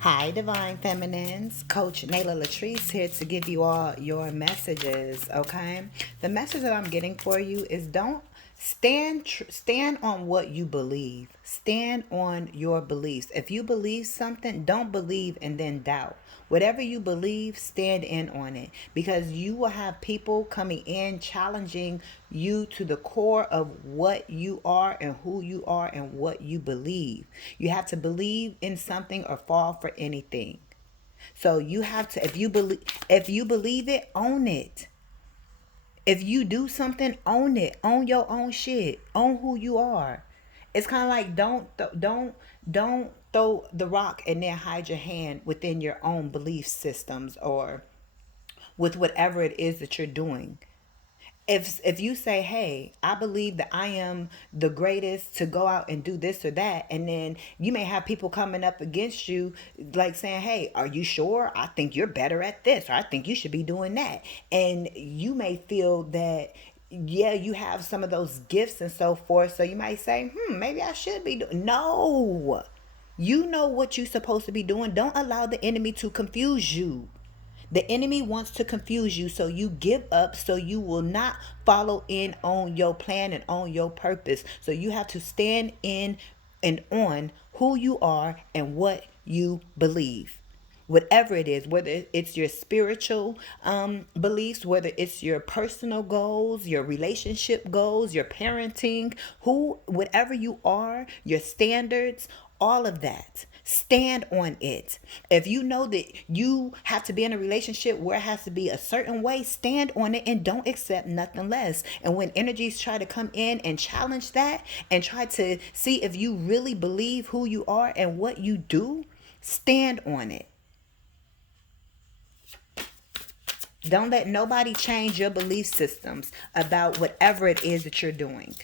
Hi, Divine Feminines. Coach LATRICE here to give you all your messages, okay? The message that I'm getting for you is don't stand on what you believe. Stand on your beliefs. If you believe something, don't believe and then doubt. Whatever you believe, stand in on it because you will have people coming in challenging you to the core of what you are and who you are and what you believe. You have to believe in something or fall for anything. So you have to if you believe it, own it. If you do something, own it. Own your own shit. Own who you are. It's kind of like don't throw the rock and then hide your hand within your own belief systems or with whatever it is that you're doing. If you say, hey, I believe that I am the greatest to go out and do this or that, and then you may have people coming up against you like saying, hey, are you sure? I think you're better at this, or I think you should be doing that. And you may feel that, yeah, you have some of those gifts and so forth, so you might say, maybe I should be doing. No, you know what you're supposed to be doing. Don't allow the enemy to confuse you. The enemy wants to confuse you, so you give up, so you will not follow in on your plan and on your purpose. So you have to stand in and on who you are and what you believe. Whatever it is, whether it's your spiritual beliefs, whether it's your personal goals, your relationship goals, your parenting, whatever you are, your standards, all of that, stand on it. If you know that you have to be in a relationship where it has to be a certain way, stand on it and don't accept nothing less. And when energies try to come in and challenge that and try to see if you really believe who you are and what you do, stand on it. Don't let nobody change your belief systems about whatever it is that you're doing,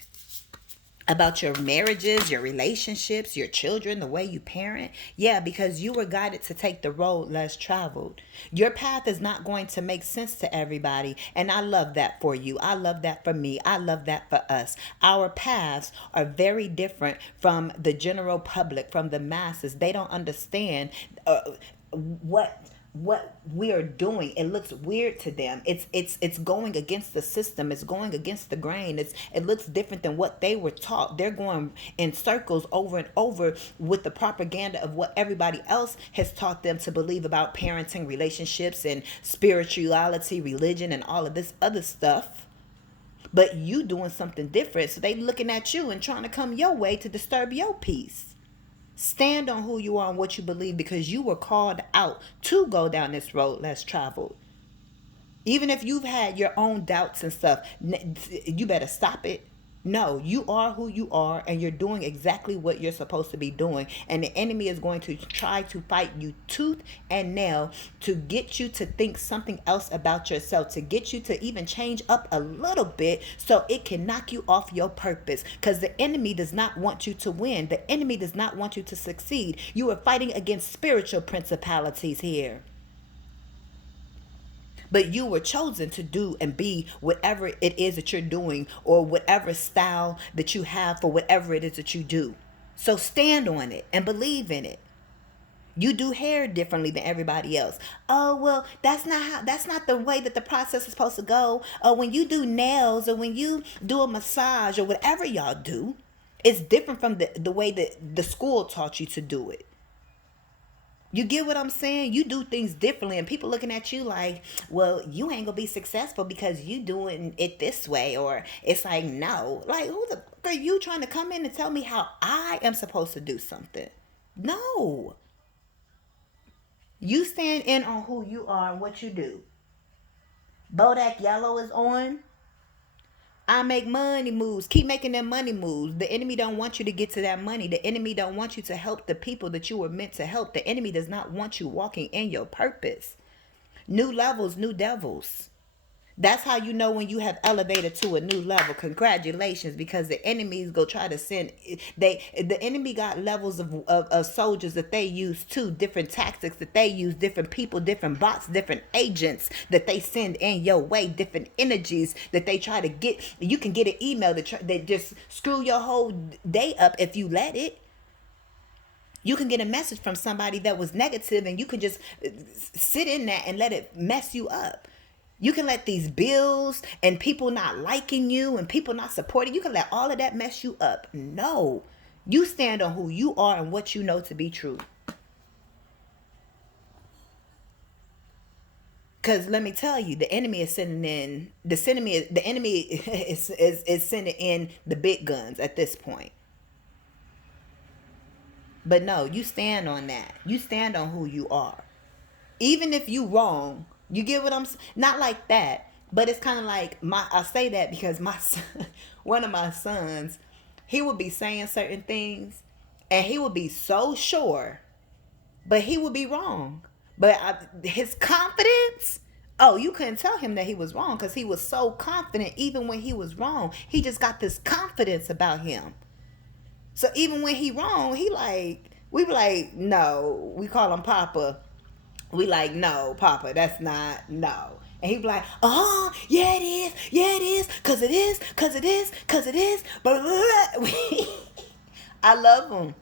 about your marriages, your relationships, your children, the way you parent. Yeah, because you were guided to take the road less traveled. Your path is not going to make sense to everybody. And I love that for you. I love that for me. I love that for us. Our paths are very different from the general public, from the masses. They don't understand what we are doing. It looks weird to them. It's going against the system. It's going against the grain. It looks different than what they were taught. They're going in circles over and over with the propaganda of what everybody else has taught them to believe about parenting, relationships, and spirituality, religion, and all of this other stuff. But you doing something different, so they looking at you and trying to come your way to disturb your peace. Stand on who you are and what you believe because you were called out to go down this road less traveled. Even if you've had your own doubts and stuff, you better stop it. No, you are who you are and you're doing exactly what you're supposed to be doing. And the enemy is going to try to fight you tooth and nail to get you to think something else about yourself, to get you to even change up a little bit so it can knock you off your purpose. Because the enemy does not want you to win, the enemy does not want you to succeed. You are fighting against spiritual principalities here. But you were chosen to do and be whatever it is that you're doing or whatever style that you have for whatever it is that you do. So stand on it and believe in it. You do hair differently than everybody else. Oh, well, that's not the way that the process is supposed to go. Or when you do nails or when you do a massage or whatever y'all do, it's different from the way that the school taught you to do it. You get what I'm saying? You do things differently, and people looking at you like, well, you ain't gonna be successful because you doing it this way. Or it's like, no. Like, who the fuck are you trying to come in and tell me how I am supposed to do something? No. You stand in on who you are and what you do. Bodak Yellow is on. I make money moves. Keep making them money moves. The enemy don't want you to get to that money. The enemy don't want you to help the people that you were meant to help. The enemy does not want you walking in your purpose. New levels, new devils. That's how you know when you have elevated to a new level. Congratulations, because the enemies go try to send the enemy got levels of soldiers that they use too, different tactics that they use, different people, different bots, different agents that they send in your way, different energies that they try to get. You can get an email that just screw your whole day up if you let it. You can get a message from somebody that was negative, and you can just sit in that and let it mess you up. You can let these bills and people not liking you and people not supporting you, can let all of that mess you up. No. You stand on who you are and what you know to be true. Because let me tell you, the enemy is sending in the enemy is sending in the big guns at this point. But no, you stand on that. You stand on who you are. Even if you wrong, you get what I'm saying? Not like that, but it's kind of like I say that because my son, one of my sons, he would be saying certain things and he would be so sure, but he would be wrong. But his confidence, oh, you couldn't tell him that he was wrong because he was so confident even when he was wrong. He just got this confidence about him. So even when he wrong, we be like, no, we call him Papa. We like, no, Papa, that's not, no. And he be like, oh, yeah, it is, cause it is, cause it is, cause it is. But I love him.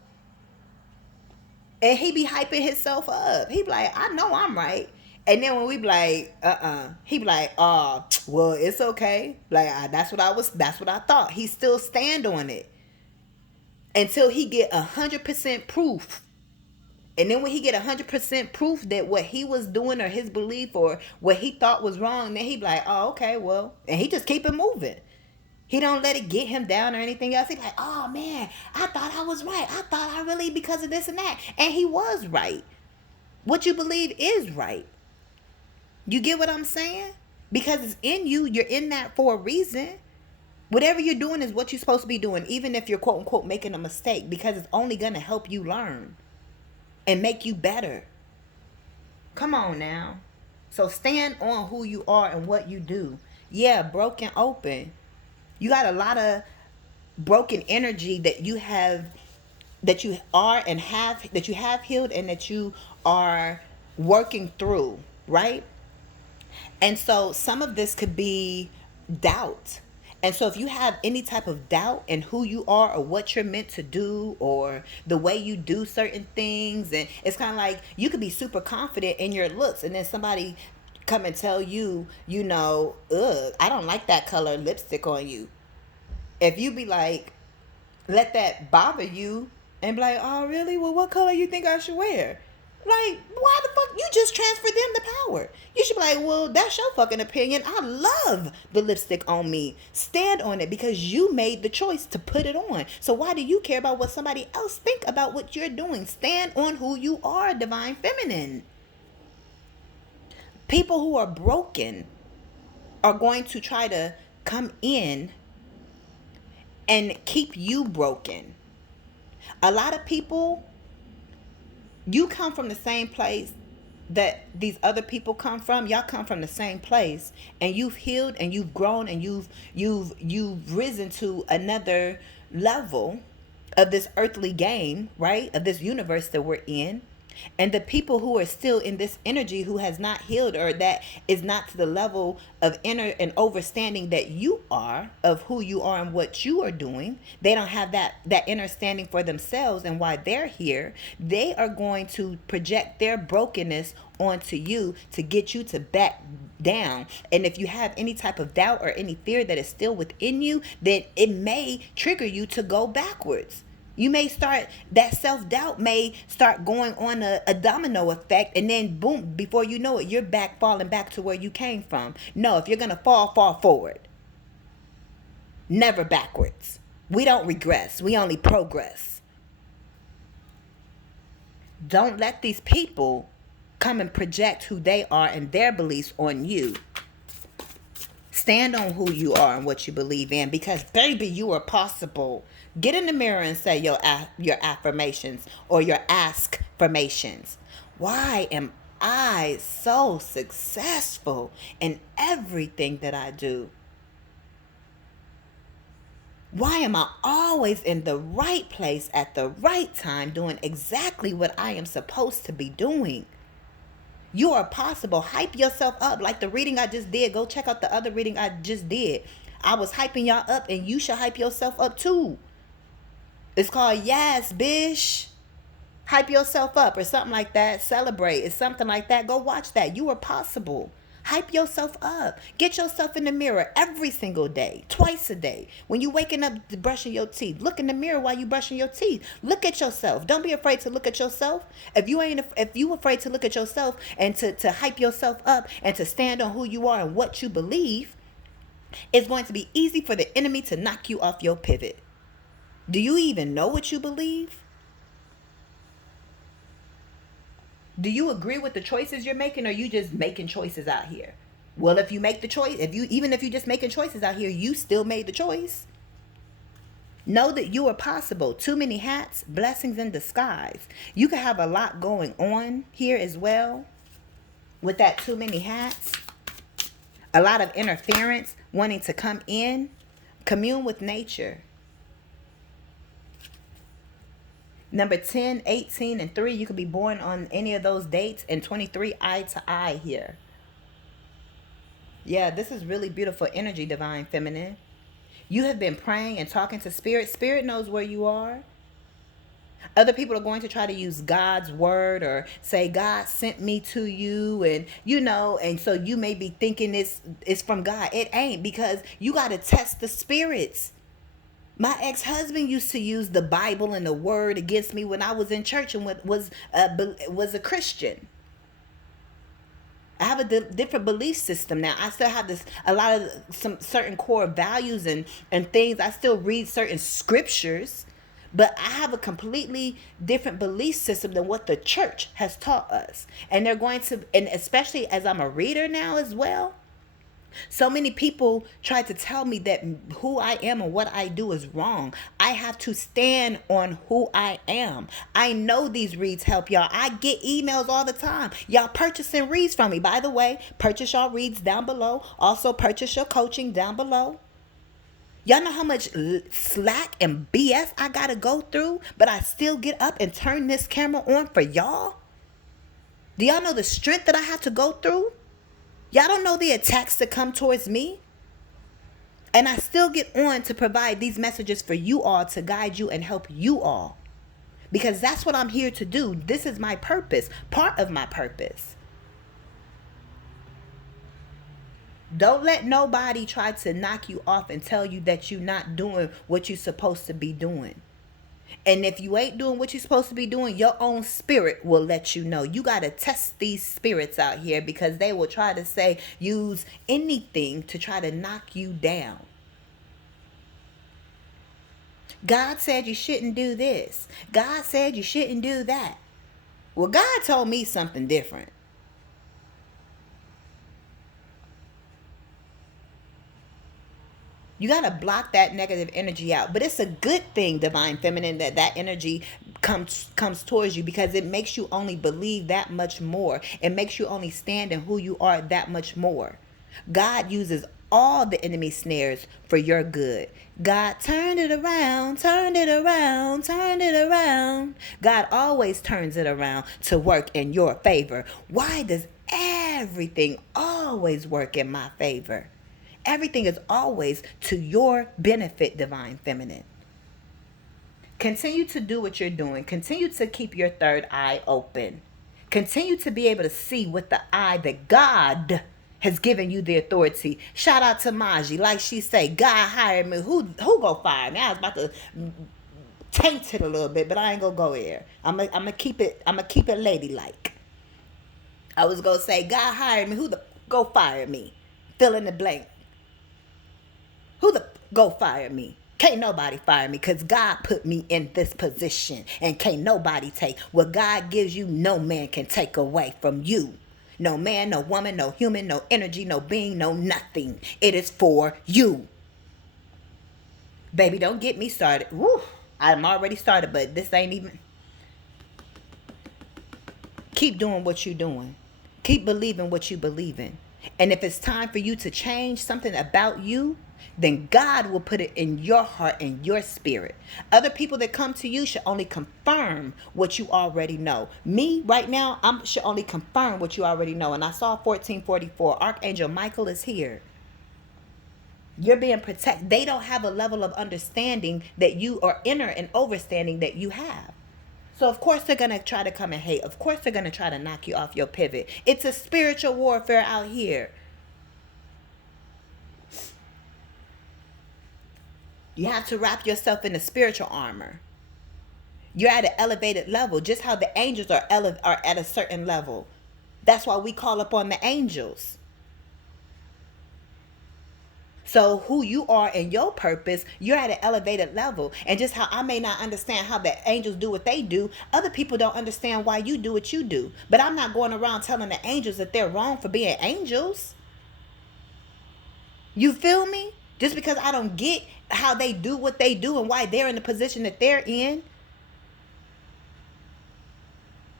And he be hyping himself up. He be like, I know I'm right. And then when we be like, he be like, oh, well, it's okay. Like, that's what I thought. He still stand on it until he get 100% proof. And then when he get 100% proof that what he was doing or his belief or what he thought was wrong, then he be like, oh, okay, well, and he just keep it moving. He don't let it get him down or anything else. He like, oh man, I thought I was right. I thought I really, because of this and that. And he was right. What you believe is right. You get what I'm saying? Because it's in you. You're in that for a reason. Whatever you're doing is what you're supposed to be doing, even if you're quote unquote making a mistake, because it's only going to help you learn and make you better. Come on now. So stand on who you are and what you do. Yeah, broken open. You got a lot of broken energy that you have, that you are and have, that you have healed and that you are working through, right? And so some of this could be doubt. And so if you have any type of doubt in who you are or what you're meant to do or the way you do certain things, and it's kind of like you could be super confident in your looks and then somebody come and tell you, ugh, I don't like that color lipstick on you. If you be like, let that bother you and be like, oh really? Well, what color you think I should wear? Like, why the fuck? You just transfer them the power. You should be like, well, that's your fucking opinion. I love the lipstick on me. Stand on it because you made the choice to put it on. So why do you care about what somebody else think about what you're doing? Stand on who you are, divine feminine. People who are broken are going to try to come in and keep you broken. A lot of people, you come from the same place that these other people come from. Y'all come from the same place, and you've healed and you've grown and you've risen to another level of this earthly game, right? Of this universe that we're in. And the people who are still in this energy, who has not healed or that is not to the level of inner and understanding that you are, of who you are and what you are doing, they don't have that understanding for themselves and why they're here. They are going to project their brokenness onto you to get you to back down. And if you have any type of doubt or any fear that is still within you, then it may trigger you to go backwards. You may start, that self-doubt may start going on a domino effect, and then boom, before you know it, you're falling back to where you came from. No, if you're going to fall forward. Never backwards. We don't regress. We only progress. Don't let these people come and project who they are and their beliefs on you. Stand on who you are and what you believe in, because baby, you are possible. Get in the mirror and say your affirmations or your ask-formations. Why am I so successful in everything that I do? Why am I always in the right place at the right time doing exactly what I am supposed to be doing? You are possible. Hype yourself up. Like the reading I just did. Go check out the other reading I just did. I was hyping y'all up, and you should hype yourself up too. It's called Yes, Bish. Hype yourself up or something like that. Celebrate. It's something like that. Go watch that. You are possible. Hype yourself up. Get yourself in the mirror every single day, twice a day. When you waking up to brushing your teeth, look in the mirror while you brushing your teeth. Look at yourself. Don't be afraid to look at yourself. If you afraid to look at yourself and to hype yourself up and to stand on who you are and what you believe, it's going to be easy for the enemy to knock you off your pivot. Do you even know what you believe? Do you agree with the choices you're making, or are you just making choices out here? Well, if you make the choice, even if you're just making choices out here, you still made the choice. Know that you are possible. Too many hats, blessings in disguise. You can have a lot going on here as well with that too many hats. A lot of interference, wanting to come in. Commune with nature. Number 10, 18, and 3, you could be born on any of those dates. And 23, eye to eye here. Yeah, this is really beautiful energy, Divine Feminine. You have been praying and talking to Spirit. Spirit knows where you are. Other people are going to try to use God's word or say, God sent me to you. And, and so you may be thinking it's from God. It ain't, because you got to test the spirits. My ex-husband used to use the Bible and the word against me when I was in church and was a Christian. I have a different belief system now. I still have a lot of some certain core values and things. I still read certain scriptures, but I have a completely different belief system than what the church has taught us. And they're going to, and especially as I'm a reader now as well, so many people try to tell me that who I am and what I do is wrong. I have to stand on who I am. I know these reads help y'all. I get emails all the time. Y'all purchasing reads from me. By the way, purchase y'all reads down below. Also purchase your coaching down below. Y'all know how much slack and BS I got to go through, but I still get up and turn this camera on for y'all? Do y'all know the strength that I have to go through? Y'all don't know the attacks that come towards me. And I still get on to provide these messages for you all, to guide you and help you all. Because that's what I'm here to do. This is my purpose, part of my purpose. Don't let nobody try to knock you off and tell you that you're not doing what you're supposed to be doing. And if you ain't doing what you're supposed to be doing, your own spirit will let you know. You got to test these spirits out here, because they will try to use anything to try to knock you down. God said you shouldn't do this. God said you shouldn't do that. Well, God told me something different. You got to block that negative energy out. But it's a good thing, Divine Feminine, that energy comes towards you, because it makes you only believe that much more. It makes you only stand in who you are that much more. God uses all the enemy snares for your good. God turned it around, turned it around, turned it around. God always turns it around to work in your favor. Why does everything always work in my favor? Everything is always to your benefit, Divine Feminine. Continue to do what you're doing. Continue to keep your third eye open. Continue to be able to see with the eye that God has given you the authority. Shout out to Maji. Like she say, God hired me. Who go fire me? I was about to taint it a little bit, but I ain't gonna go there. I'm gonna keep it ladylike. I was gonna say, God hired me. Who the go fire me? Fill in the blank. Who the go fire me? Can't nobody fire me, because God put me in this position, and can't nobody take what God gives you. No man can take away from you. No man, no woman, no human, no energy, no being, no nothing. It is for you. Baby, don't get me started. Woo, I'm already started, but this ain't even. Keep doing what you're doing. Keep believing what you believe in. And if it's time for you to change something about you, then God will put it in your heart and your spirit. Other people that come to you should only confirm what you already know. Me, right now, I should only confirm what you already know. And I saw 1444. Archangel Michael is here. You're being protected. They don't have a level of understanding that you, or inner and overstanding that you have. So of course they're going to try to come and hate. Of course they're going to try to knock you off your pivot. It's a spiritual warfare out here. You have to wrap yourself in the spiritual armor. You're at an elevated level, just how the angels are at a certain level. That's why we call upon the angels. So who you are in your purpose, you're at an elevated level. And just how I may not understand how the angels do what they do, other people don't understand why you do what you do. But I'm not going around telling the angels that they're wrong for being angels. You feel me? Just because I don't get how they do what they do and why they're in the position that they're in.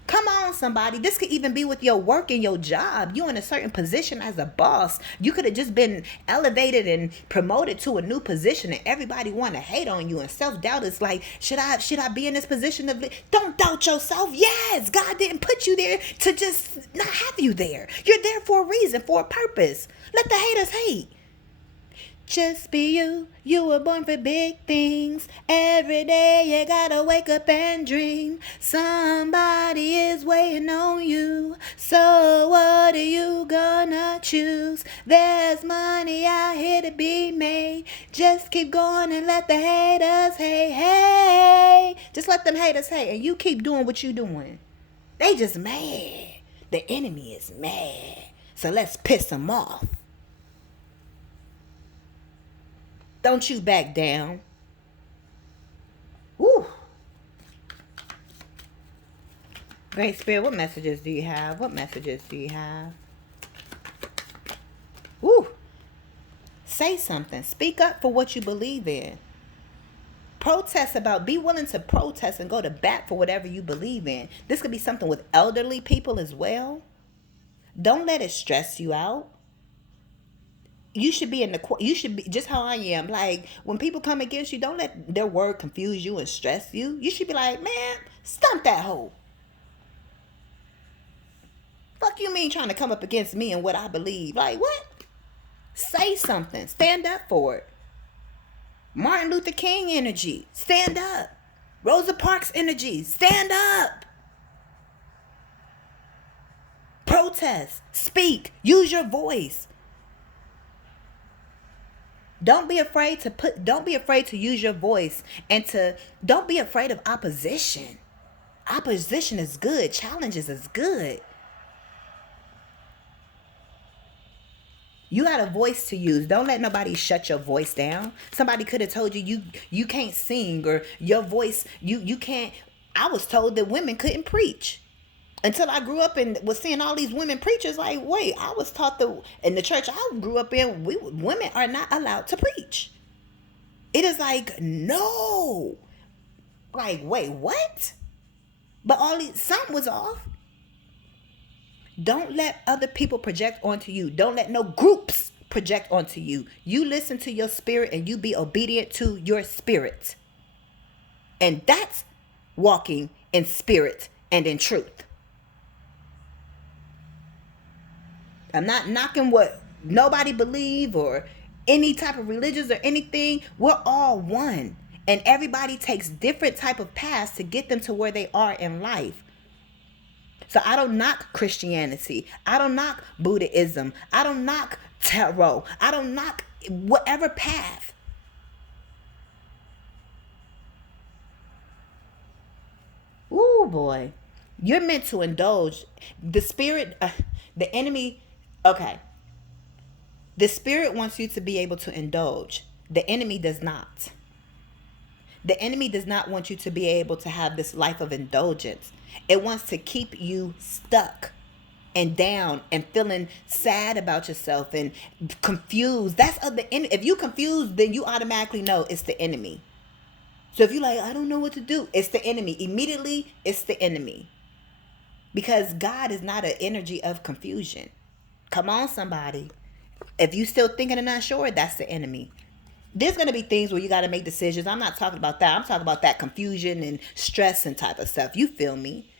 Come on, somebody. This could even be with your work and your job. You're in a certain position as a boss. You could have just been elevated and promoted to a new position, and everybody want to hate on you. And self-doubt is like, should I be in this position of? Don't doubt yourself. Yes, God didn't put you there to just not have you there. You're there for a reason, for a purpose. Let the haters hate. Just be you. You were born for big things. Every day you gotta wake up and dream. Somebody is waiting on you. So what are you gonna choose? There's money out here to be made. Just keep going and let the haters hate. Hey, just let them haters hate. And you keep doing what you doing. They just mad. The enemy is mad. So let's piss them off. Don't you back down. Woo. Great Spirit, what messages do you have? What messages do you have? Woo. Say something. Speak up for what you believe in. Be willing to protest and go to bat for whatever you believe in. This could be something with elderly people as well. Don't let it stress you out. You should be just how I am. Like, when people come against you, don't let their word confuse you and stress you. You should be like, man, stump that hoe. Fuck you mean trying to come up against me and what I believe? Like, what? Say something. Stand up for it. Martin Luther King energy. Stand up. Rosa Parks energy. Stand up. Protest. Speak. Use your voice. Don't be afraid to use your voice, and don't be afraid of opposition. Opposition is good. Challenges is good. You got a voice to use. Don't let nobody shut your voice down. Somebody could have told you can't sing, or your voice, you can't. I was told that women couldn't preach. Until I grew up and was seeing all these women preachers, like, wait, I was taught that in the church I grew up in, women are not allowed to preach. It is like, no. Like, wait, what? But something was off. Don't let other people project onto you. Don't let no groups project onto you. You listen to your spirit and you be obedient to your spirit. And that's walking in spirit and in truth. I'm not knocking what nobody believe or any type of religions or anything. We're all one. And everybody takes different type of paths to get them to where they are in life. So I don't knock Christianity. I don't knock Buddhism. I don't knock tarot. I don't knock whatever path. Ooh, boy. You're meant to indulge. The spirit, the enemy. Okay. The spirit wants you to be able to indulge. The enemy does not. The enemy does not want you to be able to have this life of indulgence. It wants to keep you stuck and down and feeling sad about yourself and confused. That's of the enemy. If you confused, then you automatically know it's the enemy. So if you're like, I don't know what to do, it's the enemy. Immediately, it's the enemy. Because God is not an energy of confusion. Come on, somebody. If you still thinking and not sure, that's the enemy. There's going to be things where you got to make decisions. I'm not talking about that. I'm talking about that confusion and stress and type of stuff. You feel me?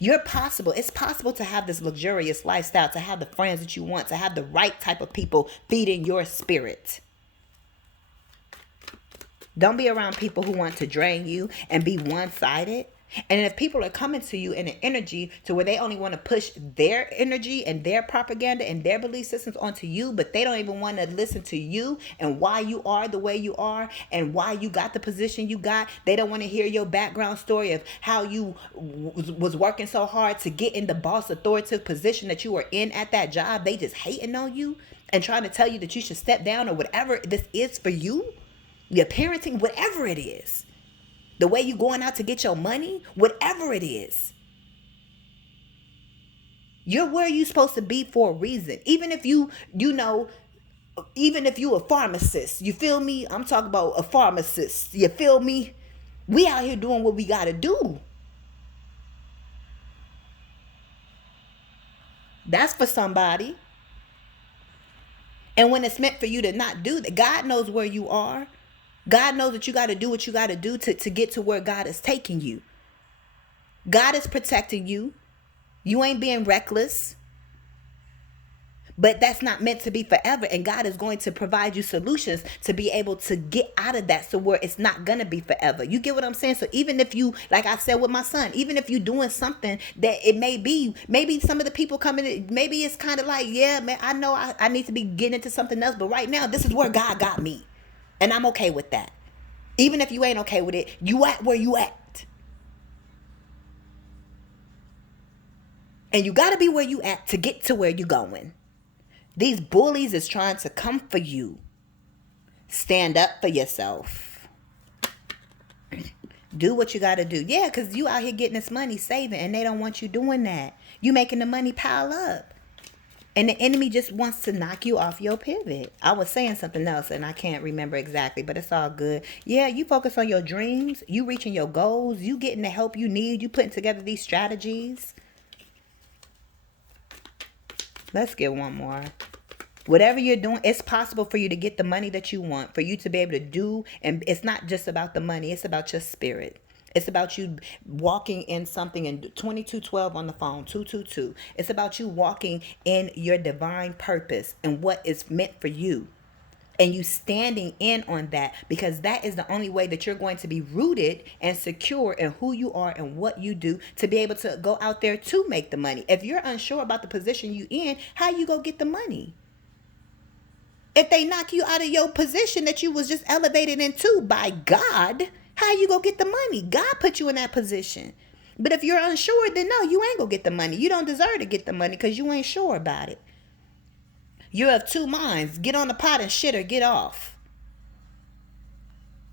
It's possible to have this luxurious lifestyle, to have the friends that you want, to have the right type of people feeding your spirit. Don't be around people who want to drain you and be one-sided. And if people are coming to you in an energy to where they only want to push their energy and their propaganda and their belief systems onto you, but they don't even want to listen to you and why you are the way you are and why you got the position you got. They don't want to hear your background story of how you was working so hard to get in the boss authoritative position that you were in at that job. They just hating on you and trying to tell you that you should step down or whatever this is for you. Your parenting, whatever it is. The way you going out to get your money, whatever it is. You're where you're supposed to be for a reason. Even if even if you a pharmacist, you feel me? I'm talking about a pharmacist. You feel me? We out here doing what we got to do. That's for somebody. And when it's meant for you to not do that, God knows where you are. God knows that you got to do what you got to do to get to where God is taking you. God is protecting you. You ain't being reckless. But that's not meant to be forever. And God is going to provide you solutions to be able to get out of that so where it's not going to be forever. You get what I'm saying? So even if you, like I said with my son, even if you're doing something that it may be, maybe some of the people coming in, maybe it's kind of like, yeah, man, I know I need to be getting into something else. But right now, this is where God got me. And I'm okay with that. Even if you ain't okay with it, you at where you at. And you got to be where you at to get to where you going. These bullies is trying to come for you. Stand up for yourself. Do what you got to do. Yeah, because you out here getting this money, saving, and they don't want you doing that. You making the money pile up. And the enemy just wants to knock you off your pivot. I was saying something else and I can't remember exactly, but it's all good. Yeah, you focus on your dreams. You reaching your goals. You getting the help you need. You putting together these strategies. Let's get one more. Whatever you're doing, it's possible for you to get the money that you want, for you to be able to do. And it's not just about the money. It's about your spirit. It's about you walking in something, in 2212 on the phone, 222. It's about you walking in your divine purpose and what is meant for you. And you standing in on that, because that is the only way that you're going to be rooted and secure in who you are and what you do to be able to go out there to make the money. If you're unsure about the position you in, how you go get the money? If they knock you out of your position that you was just elevated into by God, how you go get the money? God put you in that position. But if you're unsure, then no, you ain't gonna get the money. You don't deserve to get the money because you ain't sure about it. You're of two minds. Get on the pot and shit or get off.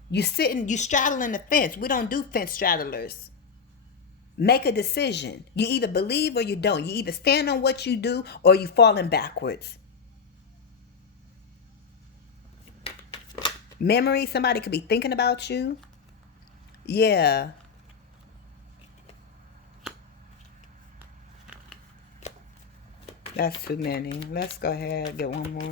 You straddling the fence. We don't do fence straddlers. Make a decision. You either believe or you don't. You either stand on what you do or you falling backwards. Memory, somebody could be thinking about you. Yeah. That's too many. Let's go ahead and get one more.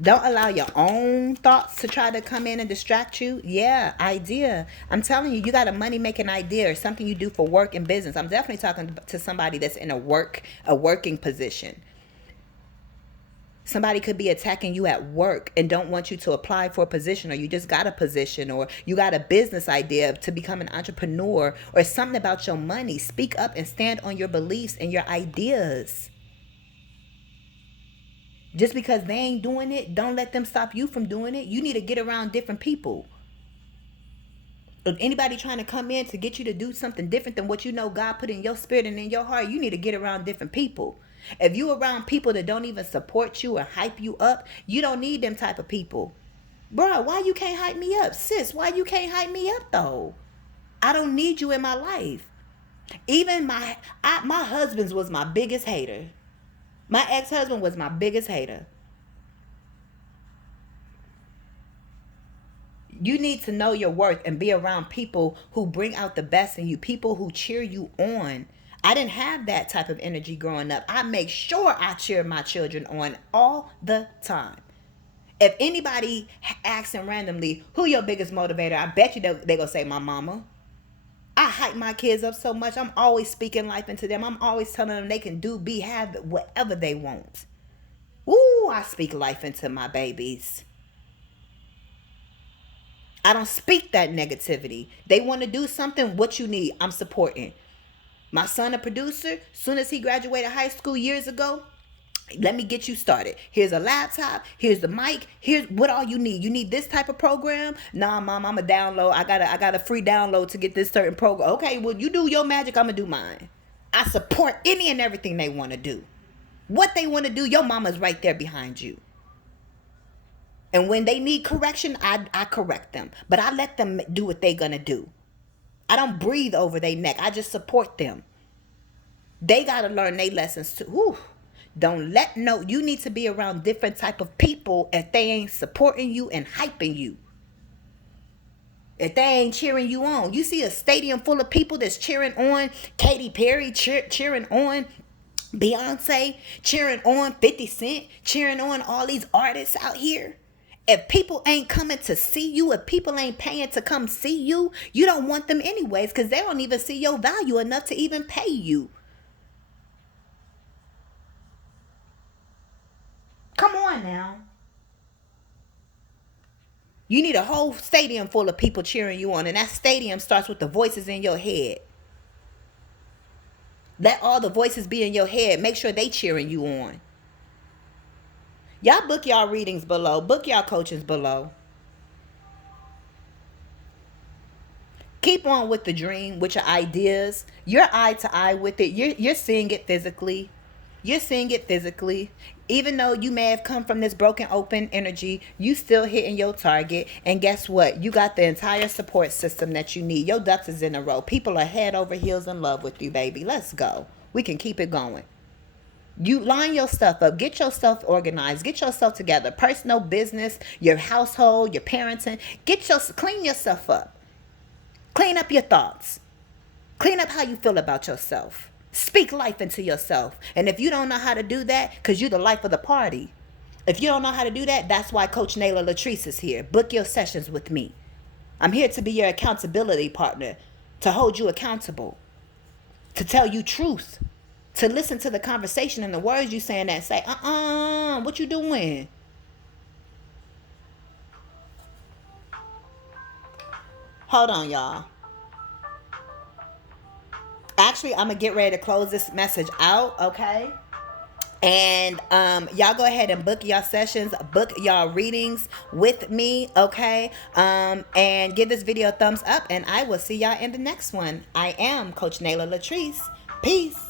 Don't allow your own thoughts to try to come in and distract you. Yeah, idea. I'm telling you, you got a money-making idea or something you do for work and business. I'm definitely talking to somebody that's in a working position. Somebody could be attacking you at work and don't want you to apply for a position, or you just got a position, or you got a business idea to become an entrepreneur, or something about your money. Speak up and stand on your beliefs and your ideas. Just because they ain't doing it, don't let them stop you from doing it. You need to get around different people. If anybody trying to come in to get you to do something different than what you know God put in your spirit and in your heart, you need to get around different people. If you around people that don't even support you or hype you up, you don't need them type of people. Bro, why you can't hype me up? Sis, why you can't hype me up though? I don't need you in my life. Even my husband was my biggest hater. My ex-husband was my biggest hater. You need to know your worth and be around people who bring out the best in you, people who cheer you on. I didn't have that type of energy growing up. I make sure I cheer my children on all the time. If anybody asks them randomly, who your biggest motivator, I bet you they gonna say my mama. I hype my kids up so much. I'm always speaking life into them. I'm always telling them they can do, be, have whatever they want. Ooh, I speak life into my babies. I don't speak that negativity. They want to do something, what you need, I'm supporting. My son, a producer, soon as he graduated high school years ago, let me get you started. Here's a laptop. Here's the mic. Here's what all you need. You need this type of program. Nah, mom, I'm a download. I got a free download to get this certain program. Okay, well, you do your magic. I'm gonna do mine. I support any and everything they want to do. What they want to do, your mama's right there behind you. And when they need correction, I correct them. But I let them do what they gonna do. I don't breathe over their neck. I just support them. They gotta learn their lessons too. Whew. Don't let no. You need to be around different type of people if they ain't supporting you and hyping you. If they ain't cheering you on. You see a stadium full of people that's cheering on Katy Perry, cheering on Beyonce, cheering on 50 Cent, cheering on all these artists out here. If people ain't coming to see you, if people ain't paying to come see you, you don't want them anyways, because they don't even see your value enough to even pay you. Come on now. You need a whole stadium full of people cheering you on, and that stadium starts with the voices in your head. Let all the voices be in your head. Make sure they cheering you on. Y'all book y'all readings below. Book y'all coachings below. Keep on with the dream, with your ideas. You're eye to eye with it. You're seeing it physically. You're seeing it physically. Even though you may have come from this broken open energy, you still hitting your target. And guess what? You got the entire support system that you need. Your ducks is in a row. People are head over heels in love with you, baby. Let's go. We can keep it going. You line your stuff up. Get yourself organized. Get yourself together. Personal, business, your household, your parenting. Clean yourself up. Clean up your thoughts. Clean up how you feel about yourself. Speak life into yourself. And if you don't know how to do that, because you're the life of the party, if you don't know how to do that, that's why Coach Naila LATRICE is here. Book your sessions with me. I'm here to be your accountability partner, to hold you accountable, to tell you truth, to listen to the conversation and the words you saying that say, what you doing? Hold on, y'all. Actually, I'm going to get ready to close this message out, okay? And y'all go ahead and book y'all sessions, book y'all readings with me, okay? And give this video a thumbs up, and I will see y'all in the next one. I am Coach Naila LATRICE. Peace.